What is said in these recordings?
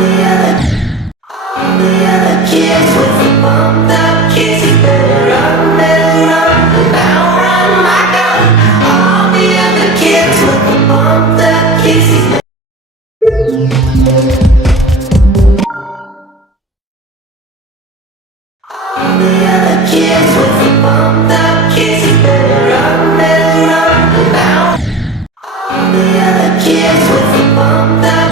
Yeah. kids with the pumped up kids, you better run, now run my gun. All the other kids with the pumped up kids. All the other kids with the pumped up kids, you better run, now. All the other kids with the pumped up.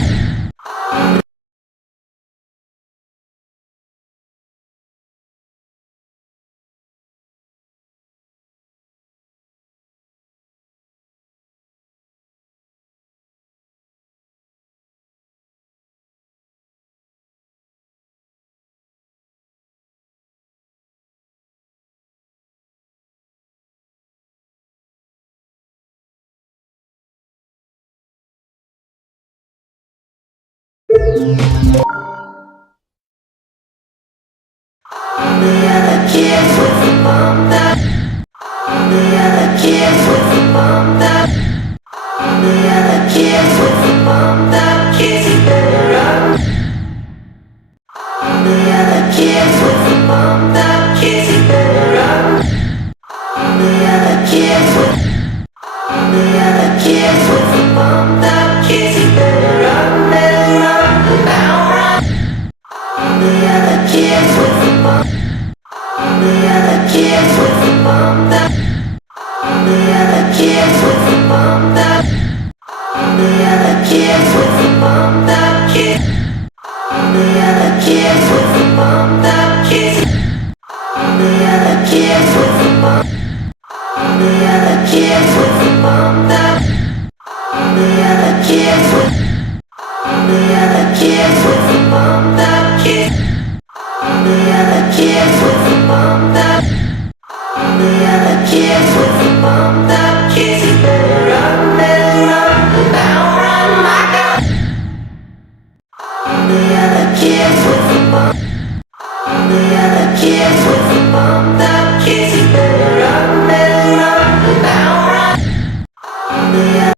All the other kids with the pumped up. All the other kids with the pumped up. All the other kids with the pumped up kids, you better run. All the other kids with the pumped up kids, you better run. All the other kids with. All the other kids with the pumped up kids, you better run, now run. All the other kids with the pumped. All the other kids with the pumped up. All the other kids with the pumped up. All the other kids with the pumped up kids. All the other kids with the pumped up kids. All the other kids with the pumped. All the other kids with the pumped up. All the other kids with. All the other kids with the pumped up kids. All the other kids with the pumped up. All the other kids with the pumped up kids, you better run, now run my gun. All the other kids with the pumped. All the other kids with the pumped up kids, you better run, now run. All the other.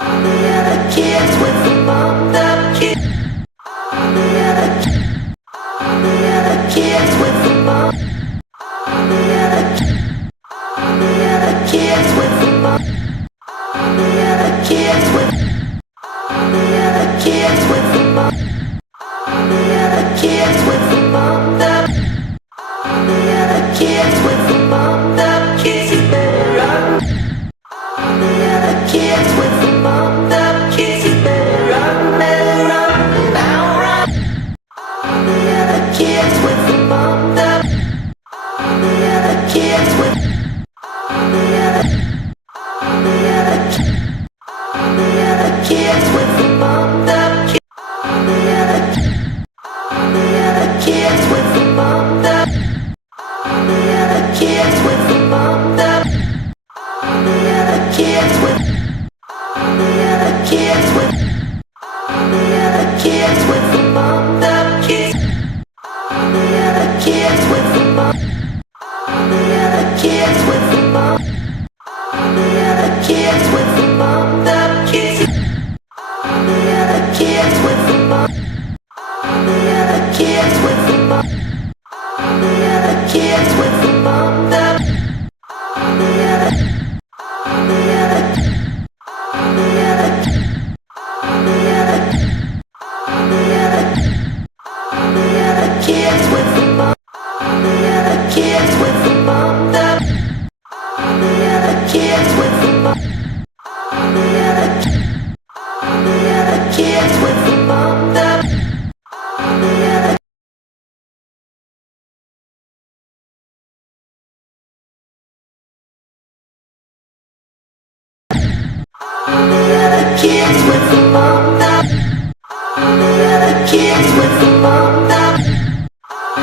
All the other kids with the pumped up kids. All the other. All the other kids with the pumped. All the other. All the other kids with the pumped. All the other kids with. All the other kids with the pumped. All the other kids with the pumped up. All the other kids with the pumped up kids, you better run. All the other kids with the pumped up kids, you better run, now run. All the other kids with the pumped up. All the other kids with. All the other. All the other. All the other kids with the pumped up. All the other. All the other kids with the pumped up. All the other kids with the pumped up. All the other kids with. All the other kids with. All the other kids with the pumped up kids. All the other kids with the pumped. All the other kids with the pumped. All the other kids with the pumped up kids. All the other kids with the pumped. All the other kids with the pumped. All the other kids with the pumped up. All the other. All the other. All the other. All the other. All the other. All the other kids with the pumped. All the other kids with the pumped up. All the other kids with the pumped. All the other. All the other kids with the pumped up. All the other. All the other kids with the bumped up. All the other kids with the bumped up.